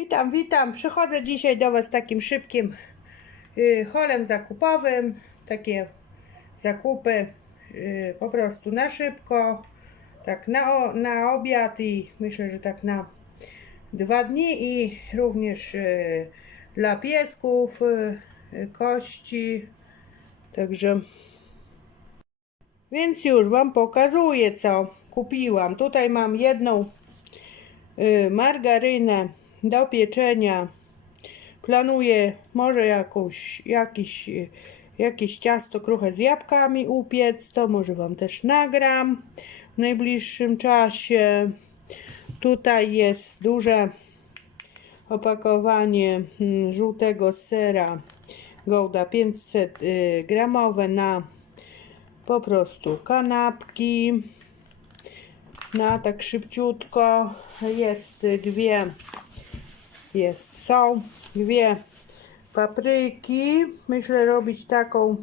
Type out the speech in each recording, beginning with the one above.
Witam, witam. Przychodzę dzisiaj do Was takim szybkim y, holem zakupowym. Takie zakupy y, po prostu na szybko, tak na, o- na obiad i myślę, że tak na dwa dni i również y, dla piesków kości. Także więc już Wam pokazuję, co kupiłam. Tutaj mam jedną margarynę do pieczenia. Planuję może jakąś, jakiś, jakieś ciasto kruche z jabłkami upiec. To może Wam też nagram w najbliższym czasie. Tutaj jest duże opakowanie mm, żółtego sera Gouda 500 y, gramowe na po prostu kanapki na tak szybciutko jest dwie jest. Są dwie papryki. Myślę robić taką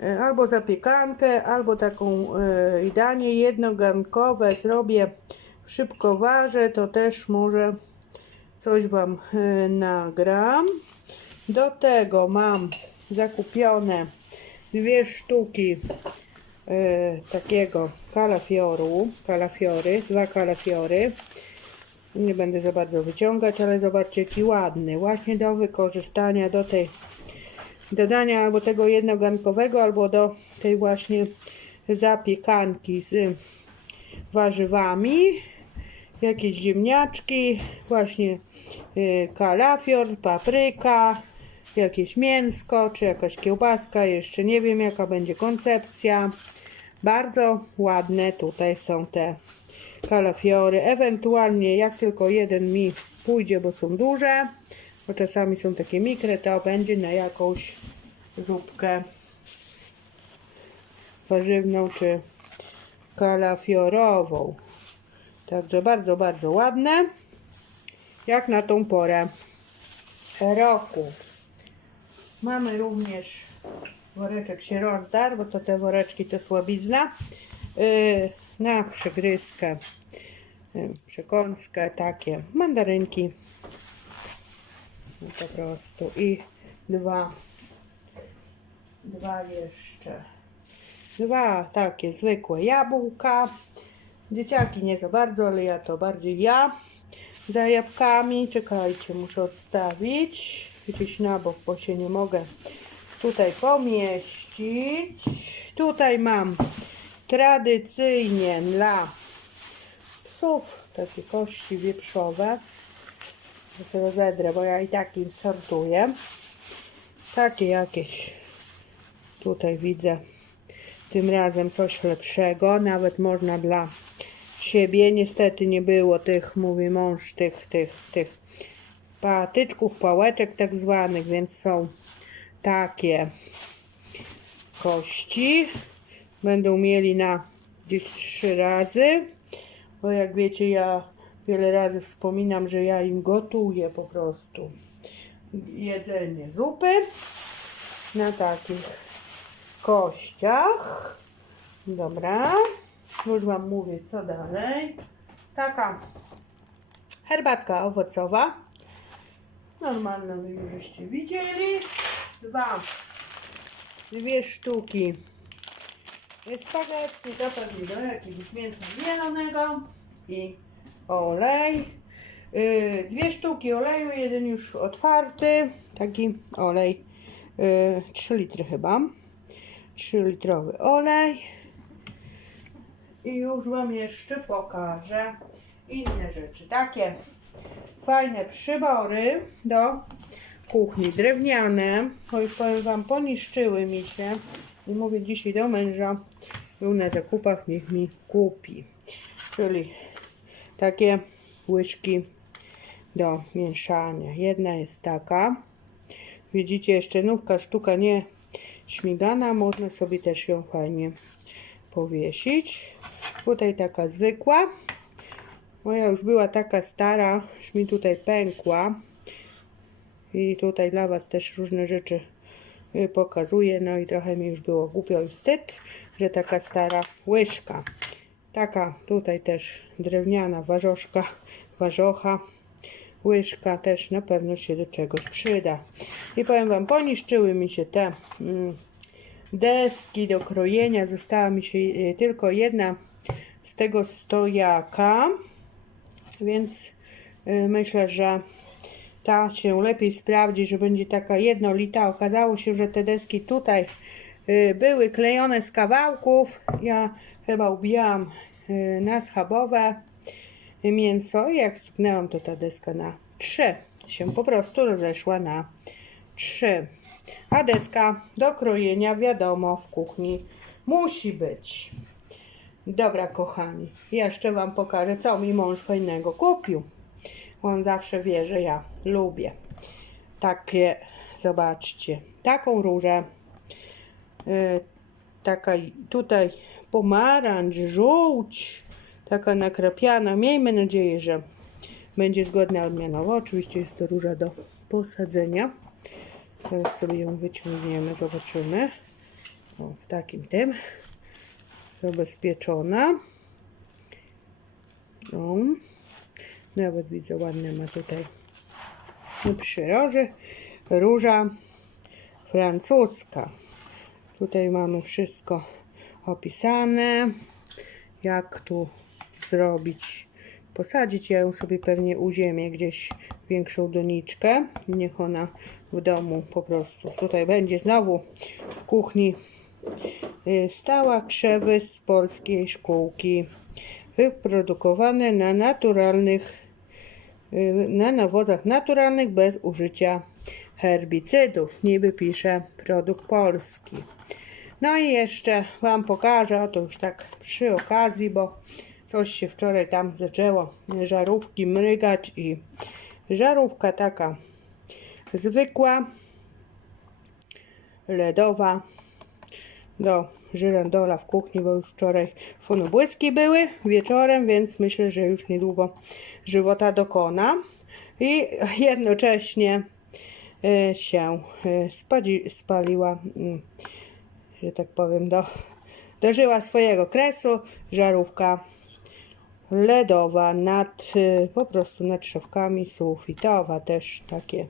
e, albo zapiekankę albo taką e, danie jednogarnkowe zrobię. Szybko ważę to też może coś wam e, nagram. Do tego mam zakupione dwie sztuki e, takiego kalafioru, kalafiory, dwa kalafiory. Nie będę za bardzo wyciągać, ale zobaczcie jaki ładny. Właśnie do wykorzystania do tej dodania albo tego jednogankowego, albo do tej właśnie zapiekanki z warzywami. Jakieś ziemniaczki, właśnie y, kalafior, papryka, jakieś mięsko, czy jakaś kiełbaska, jeszcze nie wiem jaka będzie koncepcja. Bardzo ładne tutaj są te kalafiory. Ewentualnie jak tylko jeden mi pójdzie, bo są duże, bo czasami są takie mikre, to będzie na jakąś zupkę warzywną czy kalafiorową. Także bardzo, bardzo ładne. Jak na tą porę roku. Mamy również woreczek się rozdarł, bo to te woreczki to słabizna. Yy, na przegryzkę, yy, przekąskę, takie mandarynki. No po prostu. I dwa, dwa jeszcze. Dwa takie zwykłe jabłka. Dzieciaki nie za bardzo, ale ja to bardziej ja. Za jabłkami. Czekajcie, muszę odstawić gdzieś na bok, bo się nie mogę tutaj pomieścić. Tutaj mam tradycyjnie dla psów takie kości wieprzowe. To sobie rozedrę, bo ja i tak im sortuję. Takie jakieś tutaj widzę tym razem coś lepszego. Nawet można dla siebie. Niestety nie było tych, mówi mąż, tych, tych, tych patyczków, pałeczek tak zwanych, więc są takie kości. Będą mieli na gdzieś trzy razy. Bo jak wiecie, ja wiele razy wspominam, że ja im gotuję po prostu jedzenie zupy na takich kościach. Dobra. Już Wam mówię, co dalej. Taka herbatka owocowa. Normalną już żeście widzieli. Dwa, dwie sztuki spaghetti, to pewnie do jakiegoś mięsa mielonego i olej. Yy, dwie sztuki oleju, jeden już otwarty, taki olej, yy, 3 litry chyba. 3 litrowy olej. I już Wam jeszcze pokażę inne rzeczy. Takie fajne przybory do kuchni. Drewniane. Już powiem Wam, poniszczyły mi się. I mówię dzisiaj do męża, był na zakupach, niech mi kupi. Czyli takie łyżki do mieszania. Jedna jest taka. Widzicie, jeszcze nówka sztuka nie śmigana. Można sobie też ją fajnie powiesić. Tutaj taka zwykła. Moja już była taka stara, już mi tutaj pękła. I tutaj dla Was też różne rzeczy pokazuję. No i trochę mi już było głupio i wstyd, że taka stara łyżka. Taka tutaj też drewniana warzoszka, warzocha. łyżka też na pewno się do czegoś przyda. I powiem Wam, poniszczyły mi się te mm, deski do krojenia. Została mi się y, tylko jedna z tego stojaka, więc y, myślę, że ta się lepiej sprawdzi, że będzie taka jednolita. Okazało się, że te deski tutaj y, były klejone z kawałków. Ja chyba ubijałam y, na schabowe mięso i jak stuknęłam to ta deska na 3 się po prostu rozeszła na 3 a deska do krojenia wiadomo w kuchni musi być dobra kochani jeszcze wam pokażę co mi mąż fajnego kupił on zawsze wie, że ja lubię takie zobaczcie taką różę y, taka tutaj pomarańcz, żółć, taka nakrapiana. Miejmy nadzieję, że będzie zgodna odmianowo. Oczywiście jest to róża do posadzenia. Teraz sobie ją wyciągniemy, zobaczymy. O, w takim tym. Zabezpieczona. O, nawet widzę ładne ma tutaj przyroży. Róża francuska. Tutaj mamy wszystko opisane, jak tu zrobić, posadzić. Ja ją sobie pewnie uziemię gdzieś większą doniczkę. Niech ona w domu po prostu. Tutaj będzie znowu w kuchni y, stała krzewy z polskiej szkółki wyprodukowane na naturalnych na nawozach naturalnych bez użycia herbicydów. Niby pisze produkt polski. No i jeszcze Wam pokażę, o to już tak przy okazji, bo coś się wczoraj tam zaczęło żarówki mrygać i żarówka taka zwykła, LEDowa do żyrandola w kuchni, bo już wczoraj fonobłyski były wieczorem, więc myślę, że już niedługo żywota dokona i jednocześnie y, się y, spadzi, spaliła mm, że tak powiem, do, dożyła swojego kresu. Żarówka LEDowa nad, y, po prostu nad szafkami sufitowa też takie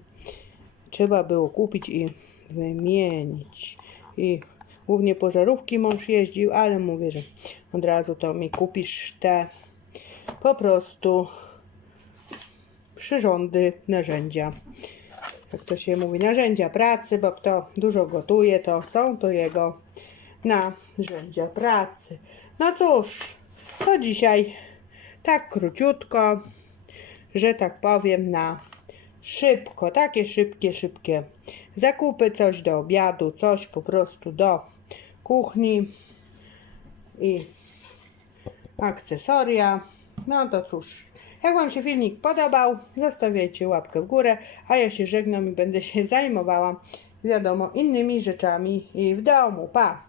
trzeba było kupić i wymienić. I głównie po żarówki mąż jeździł, ale mówię, że od razu to mi kupisz te po prostu przyrządy, narzędzia jak to się mówi, narzędzia pracy, bo kto dużo gotuje, to są to jego narzędzia pracy. No cóż, to dzisiaj tak króciutko, że tak powiem, na szybko, takie szybkie, szybkie zakupy, coś do obiadu, coś po prostu do kuchni i akcesoria. No to cóż, jak Wam się filmik podobał, zostawiajcie łapkę w górę, a ja się żegnam i będę się zajmowała, wiadomo, innymi rzeczami i w domu. Pa!